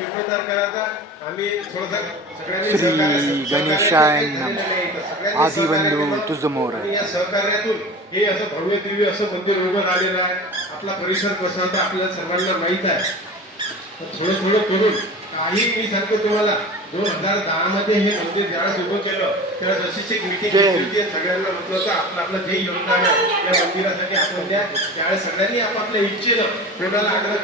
जीर्णोद्धार करायचा आम्ही थोडंसं सगळ्यांनी श्री गणेशाय नमः. आदिबंधू तुझ मोर. या सहकार्यातून हे असं भव्य दिव्य असं मंदिर उभं राहिलेलं आहे. आपला परिसर कसा होता आपल्याला सर्वांना माहीत आहे. थोडं थोडं करून काही मी सांगतो तुम्हाला 2010 मध्ये हे मंदिर ज्यावेळेस उभं केलं त्यावेळेस अशीच एक मीटिंग घेतली सगळ्यांना म्हटलं होतं आपलं जे योगदान आहे या मंदिरासाठी आपण द्या. त्यावेळेस सगळ्यांनी आपापल्या इच्छेनं कोणाला आग्रह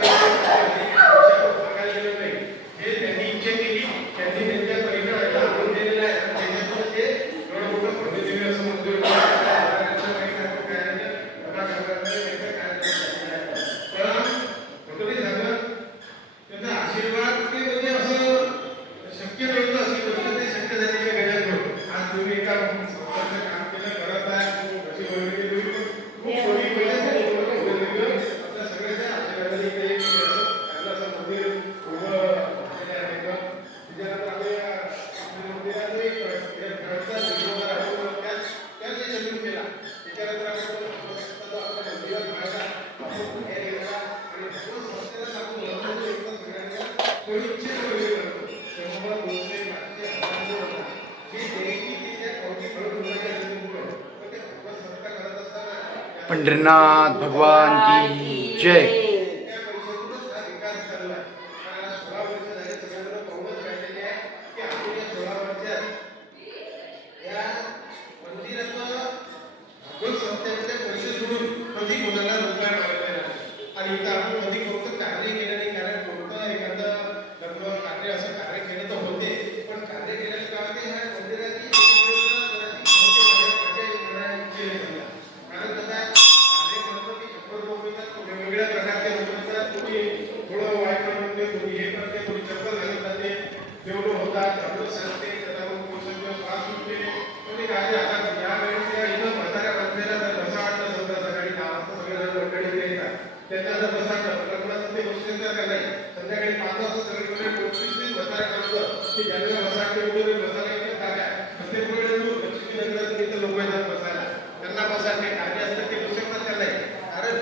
हे त्यांनी इच्छा केली त्यांनी त्यांच्या परिसराला आपण दिलेलं आहे त्याच्यातून ते एवढं मोठं भव्य दिव्य असं मंदिर आशीर्वाद ते म्हणजे असं शक्य नव्हतं अशी गोष्ट ते शक्य झाली गणेश आज तुम्ही एका काम केलं करत आहे कशी बोलली खूप कोणी आपल्या सगळ्यांच्या आशीर्वादाने काही असं मंदिर उभं केलं आहे त्याच्यानंतर आम्ही मंदिराचं एक घरचा जीर्णोद्धार त्याच सुरू केला त्याच्यानंतर आपल्या मंदिरात पाहिला आपण हे गेला आणि संस्थेला पंढरीनाथ भगवान की जय. संध्याकाळी 5 वाजता सगळीकडे बसायला की ज्यांना बसायला वगैरे बसायला लोक येतात बसायला त्यांना बसायला कार्य असतात ते बसू शकतात त्यांना कारण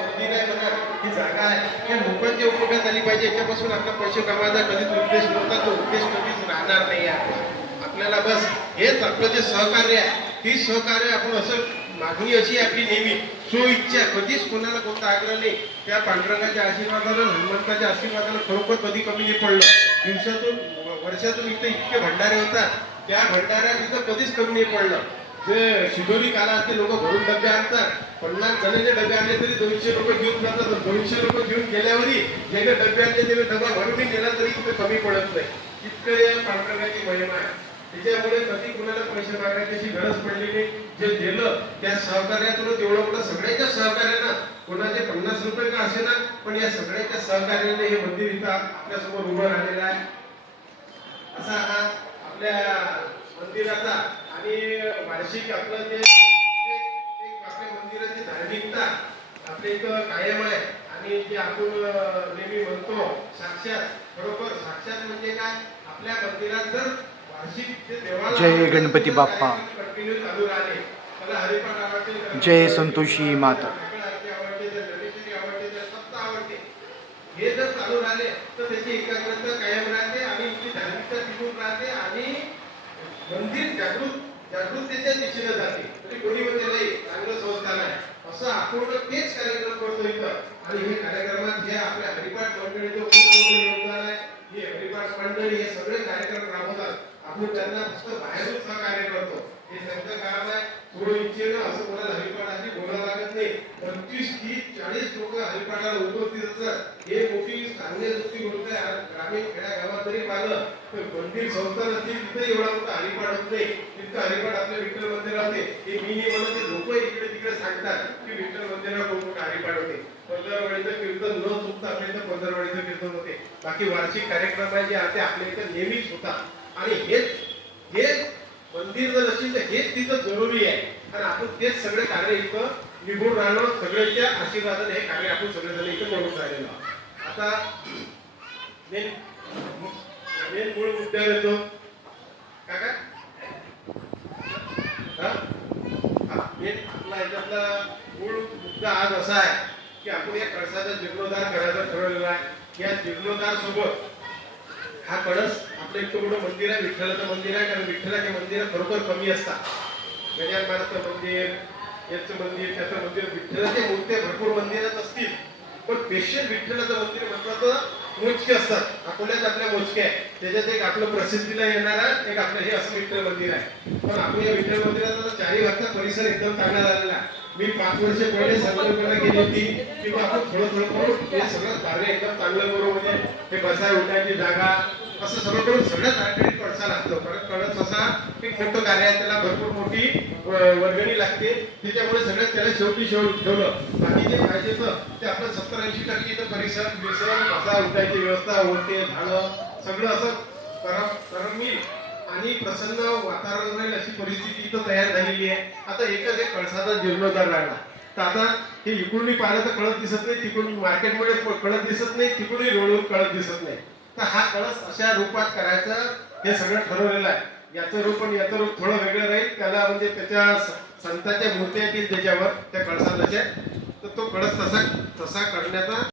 मंदिर आहे बघा ही जागा आहे या लोकांच्या उपयोगात आली पाहिजे याच्यापासून आपला पैसे कमायचा कधीच उद्देश नव्हता तो उद्देश कधीच राहणार नाही आहे आपल्याला बस हेच आपलं जे सहकार्य आहे ही सहकार्य आपण असं मागणी अशी आपली नेहमी सो इच्छा कधीच कोणाला कोणता आग्रह नाही त्या पांडुरंगाच्या आशीर्वादानं हनुमंताच्या आशीर्वादानं खरोखर कधी कमी नाही पडलं दिवसातून वर्षातून इथं इतके भंडारे होतात त्या भंडाऱ्यात इथं कधीच कमी नाही पडलं जे शिदोरी काला असते लोक भरून डबे आणतात 50 जणांचे डबे आणले तरी 200 लोक घेऊन जातात 200 लोक घेऊन गेल्यावरही ज्याने डबे आणले त्याने डबा भरूनही गेला तरी इथं कमी पडत नाही इतकं पांडुरंगाची महिमा आहे त्याच्यामुळे कधी कुणाला पैसे मागायची गरज पडली नाही जे दिलं त्या सहकार्यातूनच एवढं मोठं सगळ्यांच्या सहकार्यानं कोणाचे 50 रुपये का असे ना पण या सगळ्यांच्या सहकार्याने हे मंदिर इथं आपल्यासमोर उभं राहिलेलं आहे असा हा आपल्या मंदिराचा आणि वार्षिक आपलं जे आपल्या मंदिराची धार्मिकता आपल्या इथं कायम आहे आणि जे आपण नेहमी म्हणतो साक्षात बरोबर साक्षात म्हणजे काय आपल्या मंदिरात जर जय गणपती बाप्पा. जय संतोषी माता. हे जर चालू राहिले तर त्याची एकाग्रता कायम राहते आणि इथली धार्मिकता टिकून राहते आणि मंदिर जागृतीच्या दिशेने जाते म्हणजे कोणी म्हणजे नाही चांगलं संस्थान आहे असं आपण तेच कार्यक्रम करतो इथं आणि हे कार्यक्रमात जे आपल्या हरिपाठ मंडळीचं खूप मोठं योगदान आहे हे हरिपाठ मंडळी हे सगळे कार्यक्रम राबवतात आपण त्यांना फक्त बाहेरून सहकार्य करतो हे त्यांचं काम आहे थोडं इच्छेनं असं कोणाला हरिपाठाची बोलावं लागत नाही 25, 30, 40 लोक हरिपाठाला उपस्थित असतात हे मोठी चांगली गोष्टी गोष्ट आहे ग्रामीण खेड्यागावात जरी पाहिलं तर मंदिर संस्थान असतील तिथे एवढा मोठा हरिपाठ होत नाही तिथं हरिपाठ आपल्या विठ्ठल मंदिरात हे मी नाही म्हणत ते लोक इकडे तिकडे सांगतात की विठ्ठल मंदिरात खूप मोठा हरिपाठ होते पंधरवडीचं कीर्तन न चुकता आपल्या इथं पंधरवडीचं कीर्तन होते बाकी वार्षिक कार्यक्रम आहे जे ते आपल्या इथं नेहमीच होतात आणि हे मंदिर जर असेल तर हेच तिथं जरुरी आहे कारण आपण तेच सगळे कार्य इथं निघून राहणं सगळ्यांच्या आशीर्वादाने हे कार्य आपण सगळेजण इथं करून राहिलेलो आता मेन मूळ मुद्द्यावर येतो काका आपला याच्यातला मूळ मुद्दा आज असा आहे की आपण या कळसाचा जीर्णोद्धार करायचा ठरवलेला आहे या जीर्णोद्धार सोबत हा कळस आपलं इतकं मोठं मंदिर आहे, विठ्ठलाचं मंदिर आहे, कारण विठ्ठलाचे मंदिर खरोखर कमी असतात. गजानन महाराजचं मंदिर, याचं मंदिर, त्याचं मंदिर, विठ्ठलाच्या मूर्त्या भरपूर मंदिरात असतील, पण स्पेशल विठ्ठलाचं मंदिर म्हटलं तर मोजके असतात. अकोल्यात आपल्या मोजके आहे. त्याच्यात एक आपलं प्रसिद्धीला येणारा एक आपलं हे असं विठ्ठल मंदिर आहे. पण आपण या विठ्ठल मंदिराचा चारी भागचा परिसर एकदम चांगला झालेला आहे. मी 5 वर्ष पहिले संकल्पना केली होती की आपण थोडं थोडं करून हे सगळं कार्य एकदम चांगलं करू, म्हणजे हे बसाय उठायची जागा असं सगळं करून सगळ्यात अडचणी कळसा लागतो. कारण कळस असा एक मोठं कार्य आहे, त्याला भरपूर मोठी वर्गणी लागते. त्याच्यामुळे सगळ्यात त्याला शेवटी ठेवलं. बाकी जे पाहिजे ते आपलं 70-80% इथं परिसर बसा उठायची व्यवस्था, ओटे झाडं सगळं असं करमी आणि प्रसन्न वातावरण राहील अशी परिस्थिती इथं तयार झालेली आहे. आता एकच एक कळसाचा जीर्णोद्धार राहिला. तर आता हे इकडूनही पाहिलं तर कळस दिसत नाही, तिकडून मार्केटमध्ये कळस दिसत नाही, तिकडूनही रोडवर कळस दिसत नाही. तर हा कळस अशा रूपात करायचं हे सगळं ठरवलेलं आहे. याचं रूप आणि याचं रूप थोडं वेगळं राहील. त्याला म्हणजे त्याच्या संतांच्या मूर्त्या येतील त्याच्यावर त्या कळसाच्या, तर तो कळस तसा करण्याचा